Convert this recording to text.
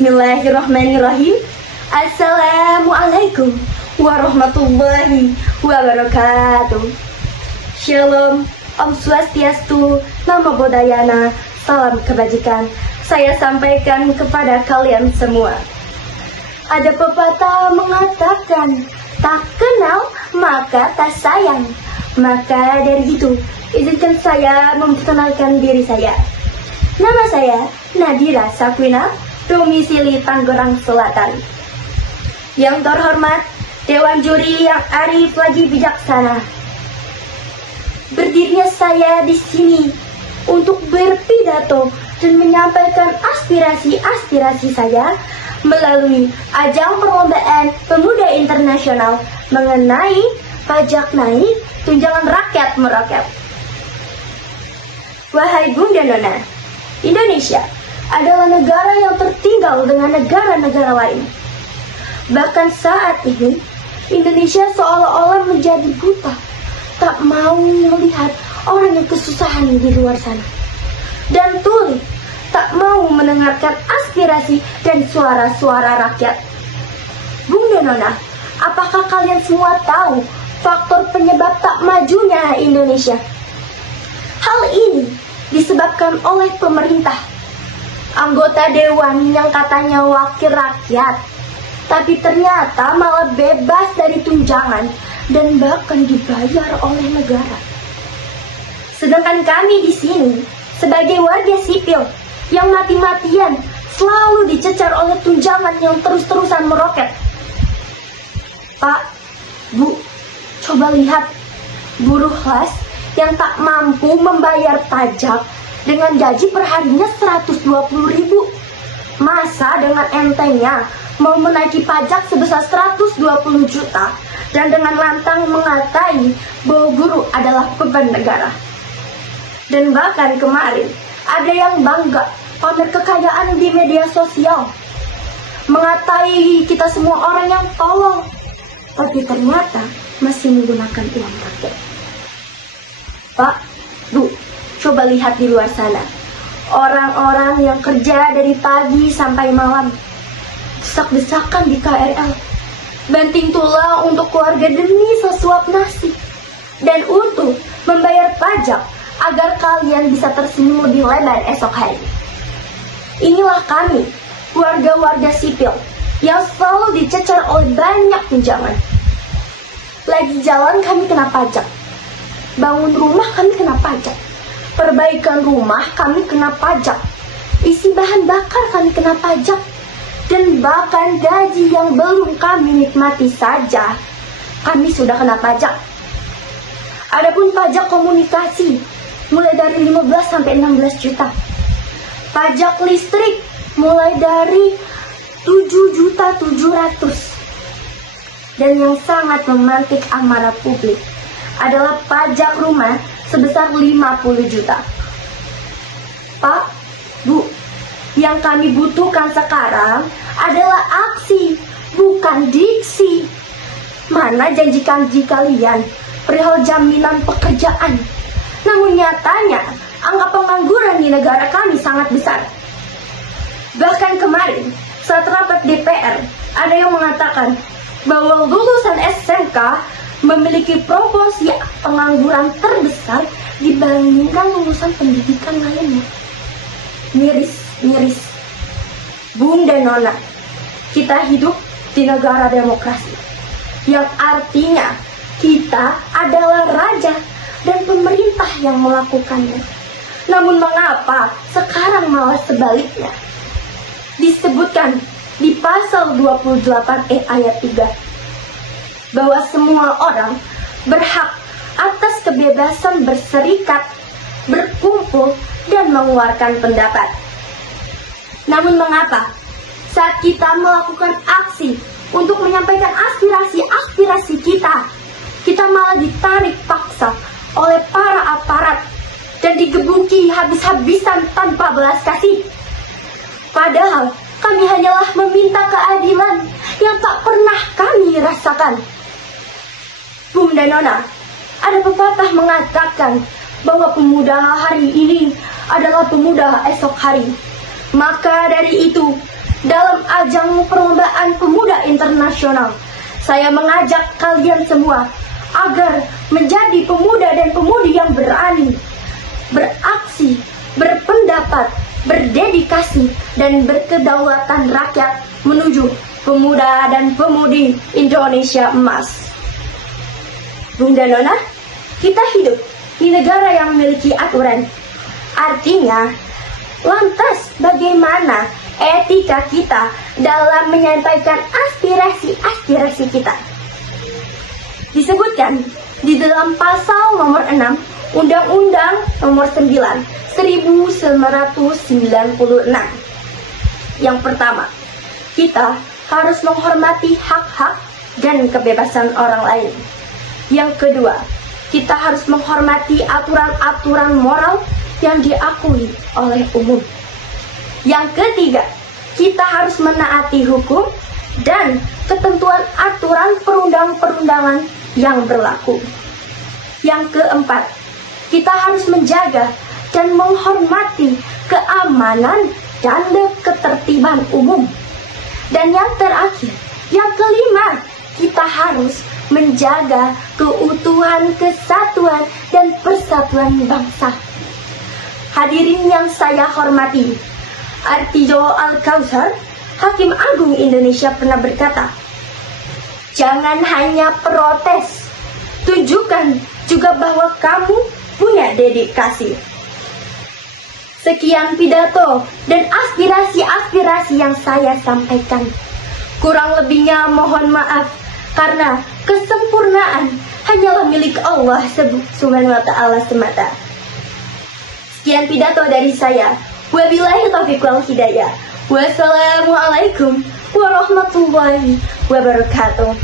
Bismillahirrahmanirrahim. Assalamualaikum warahmatullahi wabarakatuh. Shalom, Om Swastiastu, Namo Buddhaya, salam kebajikan. Saya sampaikan kepada kalian semua. Ada pepatah mengatakan, tak kenal maka tak sayang. Maka dari itu, izinkan saya memperkenalkan diri saya. Nama saya Nadira Sakwina, domisili Tangerang Selatan. Yang terhormat, Dewan Juri yang arif lagi bijaksana. Berdirinya saya di sini untuk berpidato dan menyampaikan aspirasi-aspirasi saya melalui ajang perlombaan pemuda internasional mengenai pajak naik, tunjangan rakyat meroket. Wahai Bunda Nona, Indonesia adalah negara yang tertinggal dengan negara-negara lain. Bahkan saat ini, Indonesia seolah-olah menjadi buta, tak mau melihat orang yang kesusahan di luar sana. Dan tuli, tak mau mendengarkan aspirasi dan suara-suara rakyat. Bunda Nona, apakah kalian semua tahu faktor penyebab tak majunya Indonesia? Hal ini disebabkan oleh pemerintah. Anggota dewan yang katanya wakil rakyat, tapi ternyata malah bebas dari tunjangan dan bahkan dibayar oleh negara. Sedangkan kami di sini sebagai warga sipil yang mati-matian selalu dicecar oleh tunjangan yang terus-terusan meroket. Pak, Bu, coba lihat buruh las yang tak mampu membayar pajak dengan gaji perharinya 120.000. Masa dengan entengnya mau menaiki pajak sebesar 120 juta dan dengan lantang mengatai bahwa buruh adalah beban negara. Dan bahkan kemarin ada yang bangga pamer kekayaan di media sosial, mengatai kita semua orang yang tolong, tapi ternyata masih menggunakan uang rakyat. Pak, Bu, coba lihat di luar sana, orang-orang yang kerja dari pagi sampai malam, desak-desakan di KRL, banting tulang untuk keluarga demi sesuap nasi, dan untuk membayar pajak agar kalian bisa tersenyum lebih lebar esok hari. Inilah kami, warga-warga sipil, yang selalu dicecar oleh banyak tunjangan. Lagi jalan kami kena pajak, bangun rumah kami kena pajak, perbaikan rumah kami kena pajak, isi bahan bakar kami kena pajak, dan bahkan gaji yang belum kami nikmati saja kami sudah kena pajak. Adapun pajak komunikasi mulai dari 15 sampai 16 juta. Pajak listrik mulai dari 7.700.000. Dan yang sangat memantik amarah publik adalah pajak rumah sebesar 50 juta. Pak, Bu, yang kami butuhkan sekarang adalah aksi, bukan diksi. Mana janji-janji kalian perihal jaminan pekerjaan? Namun nyatanya, angka pengangguran di negara kami sangat besar. Bahkan kemarin, saat rapat DPR, ada yang mengatakan bahwa lulusan SMK memiliki proporsi pengangguran terbesar dibandingkan lulusan pendidikan lainnya. Miris. Bunda Nona, kita hidup di negara demokrasi, yang artinya kita adalah raja dan pemerintah yang melakukannya. Namun mengapa sekarang malah sebaliknya? Disebutkan di pasal 28E ayat 3 bahwa semua orang berhak atas kebebasan berserikat, berkumpul, dan mengeluarkan pendapat. Namun mengapa saat kita melakukan aksi untuk menyampaikan aspirasi kita malah ditarik paksa oleh para aparat dan digebuki habis-habisan tanpa belas kasih? Padahal kami hanyalah meminta keadilan yang tak pernah kami rasakan. Bunda Nona, ada pepatah mengatakan bahwa pemuda hari ini adalah pemuda esok hari. Maka dari itu, dalam ajang perlombaan pemuda internasional. Saya mengajak kalian semua agar menjadi pemuda dan pemudi yang berani, beraksi, berpendapat, berdedikasi, dan berkedaulatan rakyat menuju pemuda dan pemudi Indonesia emas. Bunda Nona, kita hidup di negara yang memiliki aturan. Artinya, lantas bagaimana etika kita dalam menyampaikan aspirasi-aspirasi kita? Disebutkan di dalam pasal nomor 6 Undang-Undang nomor 9 1996. Yang pertama, kita harus menghormati hak-hak dan kebebasan orang lain. Yang kedua, kita harus menghormati aturan-aturan moral yang diakui oleh umum. Yang ketiga, kita harus menaati hukum dan ketentuan aturan perundang-perundangan yang berlaku. Yang keempat, kita harus menjaga dan menghormati keamanan dan ketertiban umum. Dan yang terakhir, yang kelima, kita harus menjaga keutuhan, kesatuan, dan persatuan bangsa. Hadirin yang saya hormati, Artijo Al-Kautsar, Hakim Agung Indonesia pernah berkata, jangan hanya protes, tunjukkan juga bahwa kamu punya dedikasi. Sekian pidato dan aspirasi-aspirasi yang saya sampaikan. Kurang lebihnya mohon maaf, karena kesempurnaan hanyalah milik Allah Subhanahu wa Ta'ala semata. Sekian pidato dari saya. Wabillahi taufiq wal hidayah. Wassalamualaikum warahmatullahi wabarakatuh.